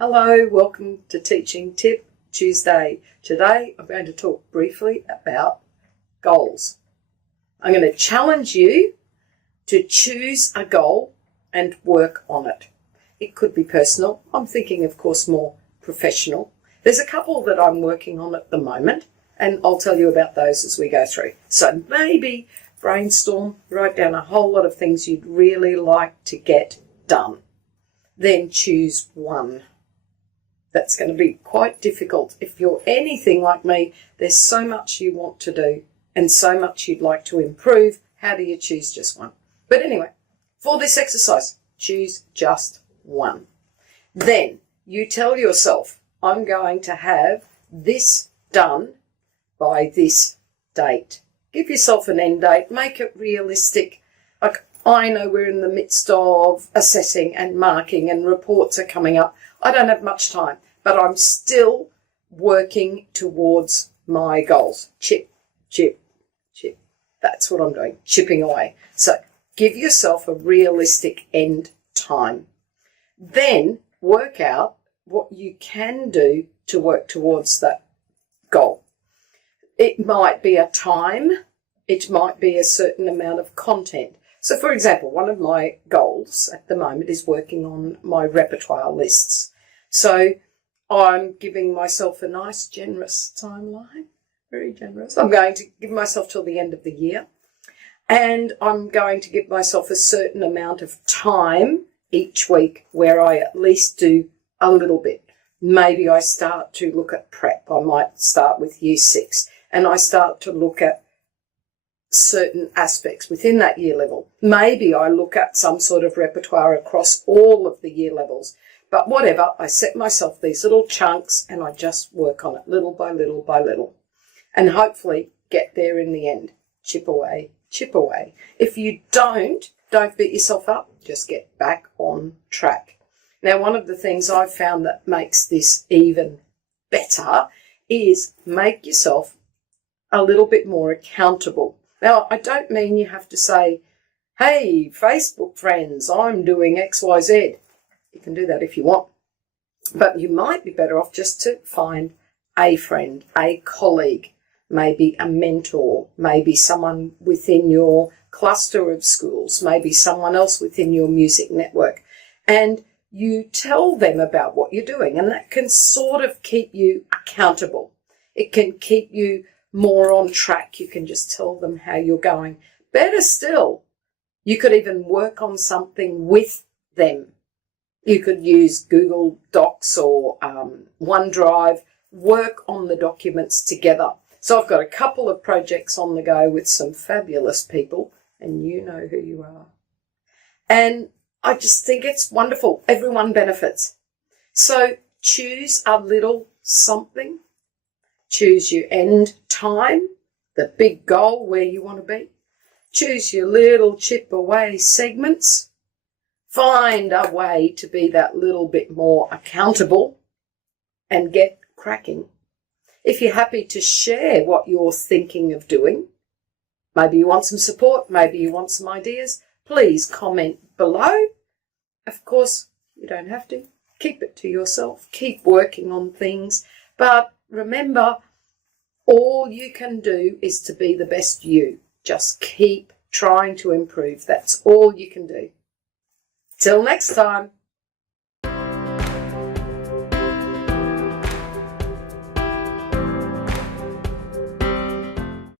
Hello, welcome to Teaching Tip Tuesday. Today I'm going to talk briefly about goals. I'm going to challenge you to choose a goal and work on it. It could be personal. I'm thinking, of course, more professional. There's a couple that I'm working on at the moment, and I'll tell you about those as we go through. So maybe brainstorm, write down a whole lot of things you'd really like to get done. Then choose one. That's going to be quite difficult. If you're anything like me, there's so much you want to do and so much you'd like to improve. How do you choose just one? But anyway, for this exercise, choose just one. Then you tell yourself, I'm going to have this done by this date. Give yourself an end date. Make it realistic. Like, I know we're in the midst of assessing and marking and reports are coming up. I don't have much time, but I'm still working towards my goals. Chip, chip, chip. That's what I'm doing, chipping away. So give yourself a realistic end time. Then work out what you can do to work towards that goal. It might be a time. It might be a certain amount of content. So, for example, one of my goals at the moment is working on my repertoire lists. So I'm giving myself a nice, generous timeline, very generous. I'm going to give myself till the end of the year, and I'm going to give myself a certain amount of time each week where I at least do a little bit. Maybe I start to look at prep. I might start with Year 6, and I start to look at certain aspects within that year level. Maybe I look at some sort of repertoire across all of the year levels. But whatever, I set myself these little chunks and I just work on it little by little by little. And hopefully get there in the end. Chip away, chip away. If you don't beat yourself up. Just get back on track. Now, one of the things I've found that makes this even better is make yourself a little bit more accountable. Now, I don't mean you have to say, hey, Facebook friends, I'm doing XYZ. You can do that if you want. But you might be better off just to find a friend, a colleague, maybe a mentor, maybe someone within your cluster of schools, maybe someone else within your music network. And you tell them about what you're doing, and that can sort of keep you accountable. It can keep you more on track. You can just tell them how you're going. Better still, you could even work on something with them. You could use Google Docs or OneDrive, work on the documents together. So I've got a couple of projects on the go with some fabulous people, and you know who you are. And I just think it's wonderful. Everyone benefits. So choose a little something. Choose your end time, the big goal where you want to be. Choose your little chip away segments. Find a way to be that little bit more accountable and get cracking. If you're happy to share what you're thinking of doing, maybe you want some support, maybe you want some ideas, please comment below. Of course, you don't have to. Keep it to yourself. Keep working on things. But remember, all you can do is to be the best you. Just keep trying to improve. That's all you can do. Till next time.